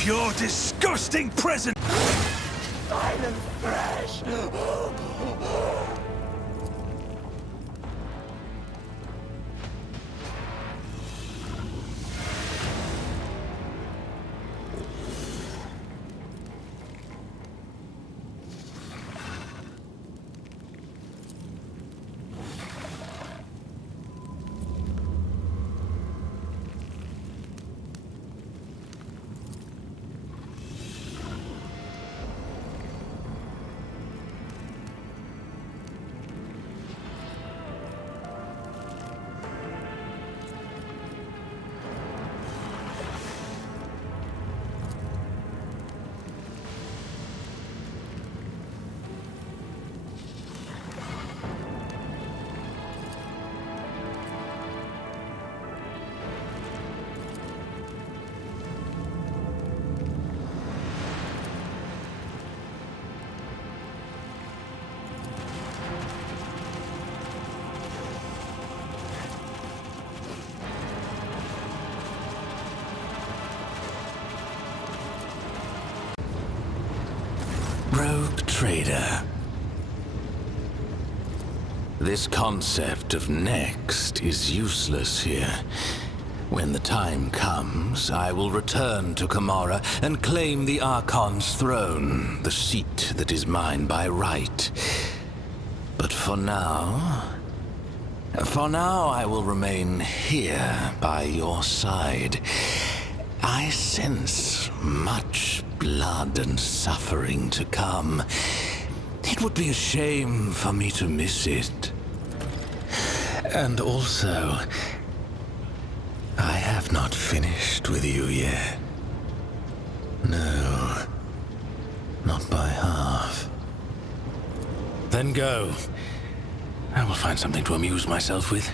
of your disgusting presence! Silent Thresh! Rogue trader. This concept of next is useless here. When the time comes, I will return to Kamara and claim the Archon's throne, the seat that is mine by right. But for now I will remain here by your side. I sense much blood and suffering to come. It would be a shame for me to miss it. And also, I have not finished with you yet. No, not by half. Then go. I will find something to amuse myself with.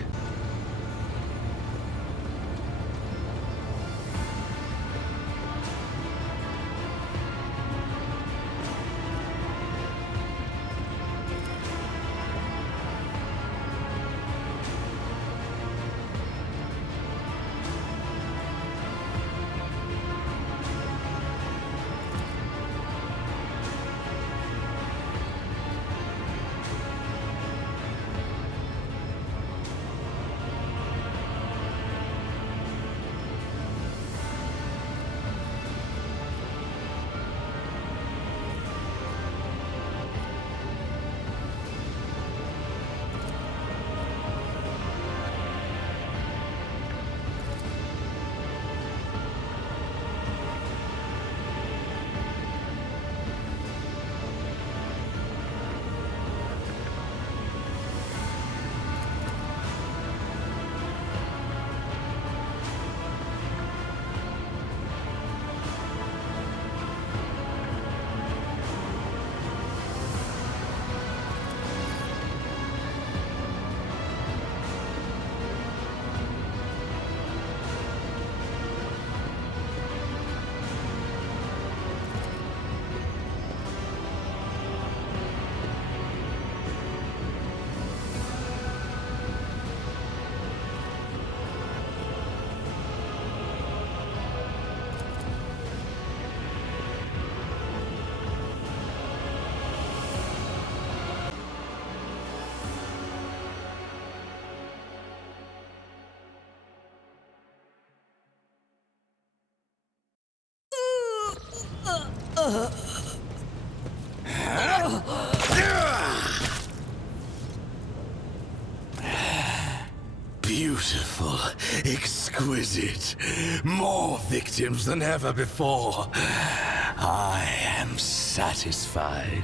Beautiful, exquisite, more victims than ever before. I am satisfied.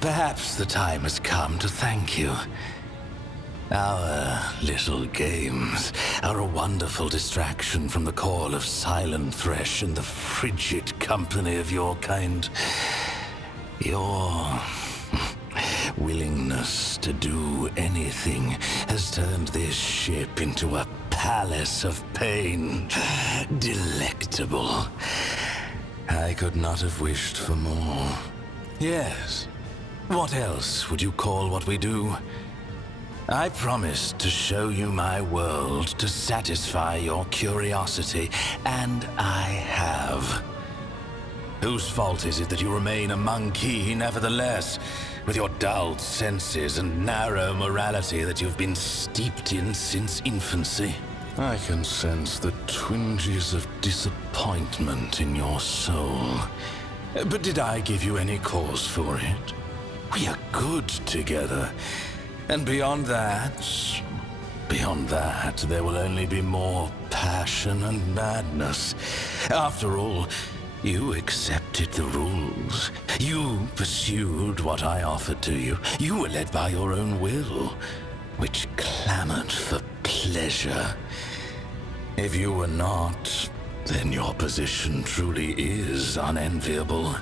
Perhaps the time has come to thank you. Our little games are a wonderful distraction from the call of Silent Thresh and the frigid company of your kind. Your willingness to do anything has turned this ship into a palace of pain. Delectable. I could not have wished for more. Yes. What else would you call what we do? I promised to show you my world to satisfy your curiosity, and I have. Whose fault is it that you remain a monkey nevertheless, with your dulled senses and narrow morality that you've been steeped in since infancy? I can sense the twinges of disappointment in your soul. But did I give you any cause for it? We are good together. And beyond that, there will only be more passion and madness. After all, you accepted the rules. You pursued what I offered to you. You were led by your own will, which clamored for pleasure. If you were not, then your position truly is unenviable.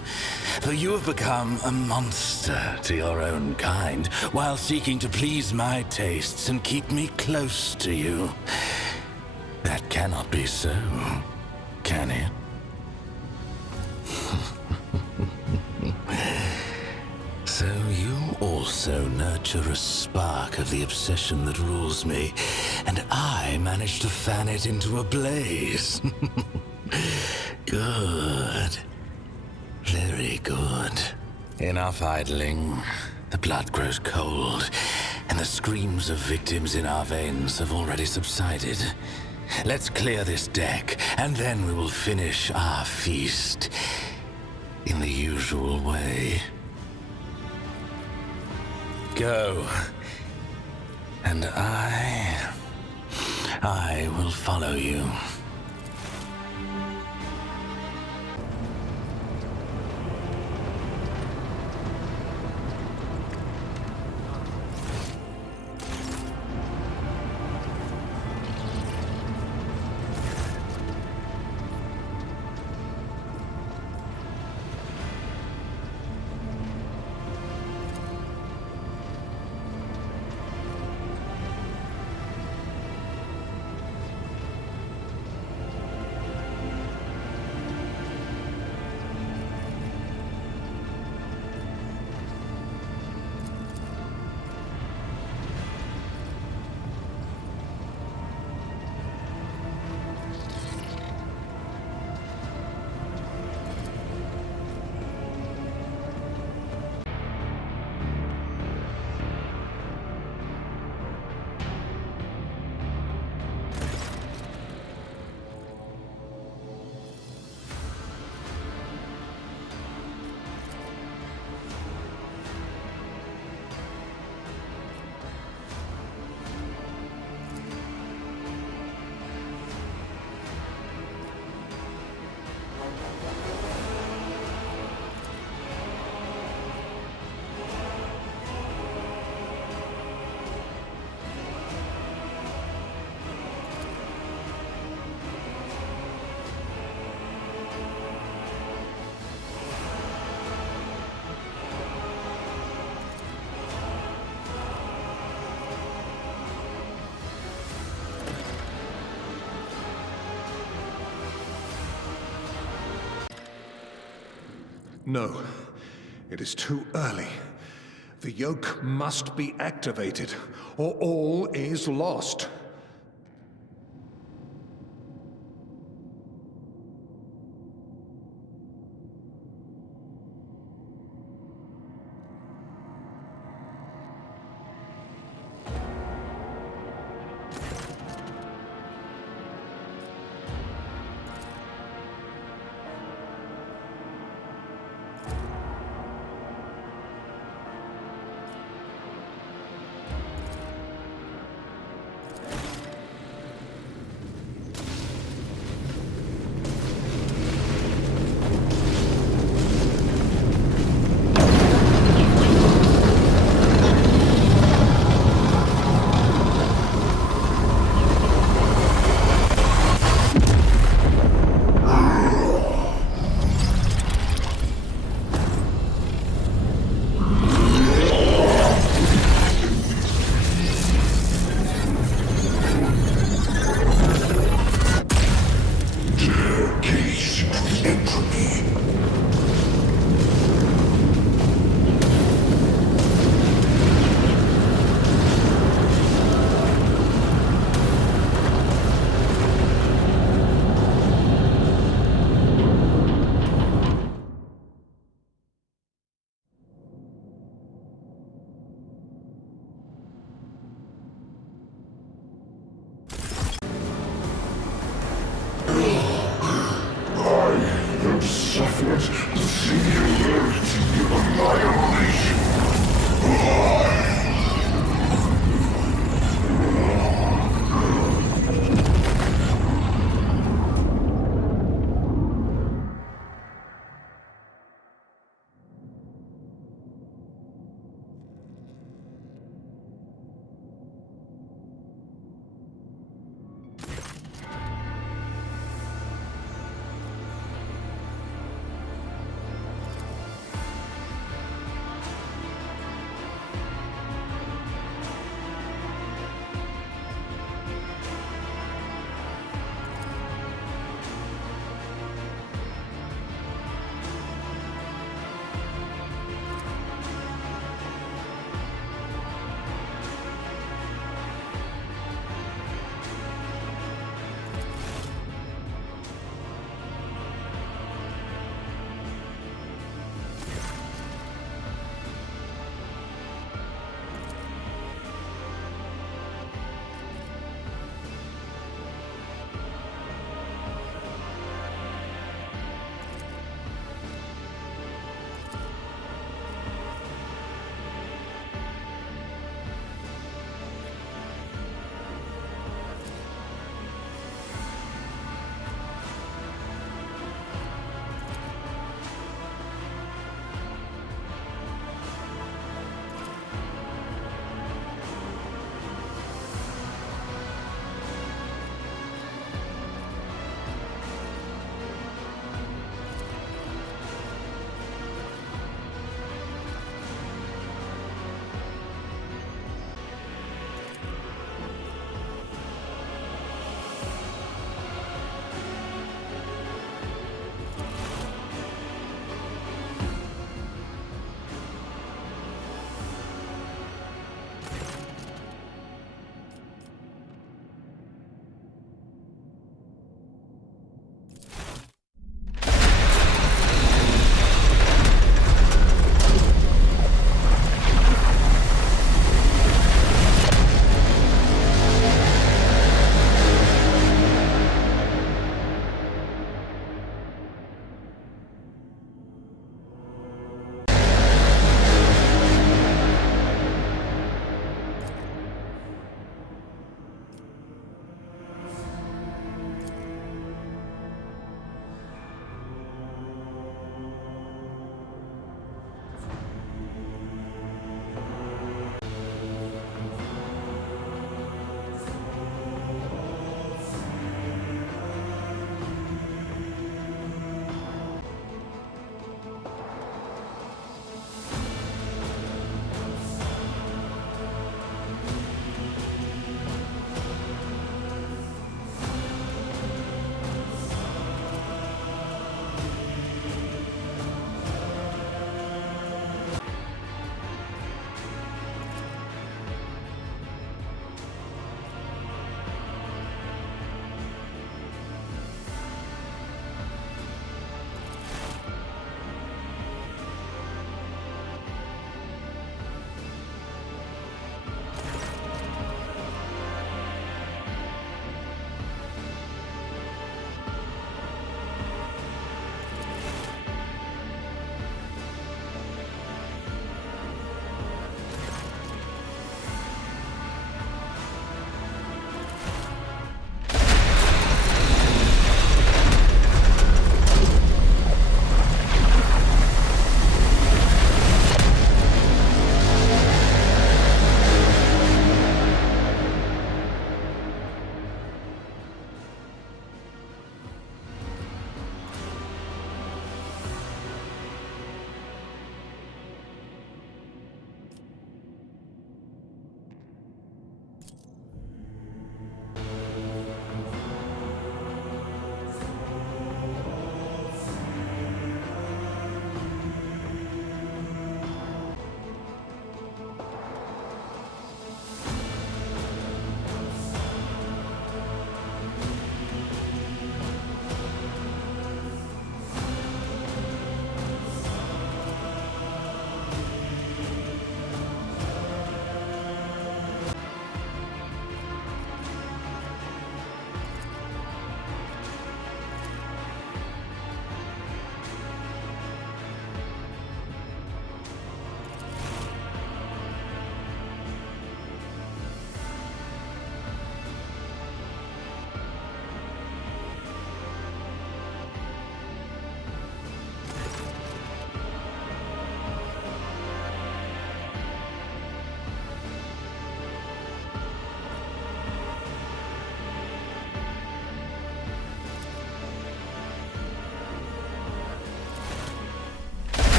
For you have become a monster to your own kind, while seeking to please my tastes and keep me close to you. That cannot be so, can it? So you also nurture a spark of the obsession that rules me, and I manage to fan it into a blaze. Good. Very good. Enough idling. The blood grows cold, and the screams of victims in our veins have already subsided. Let's clear this deck, and then we will finish our feast in the usual way. Go. And I will follow you. No, it is too early. The yoke must be activated, or all is lost.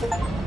Warhammer.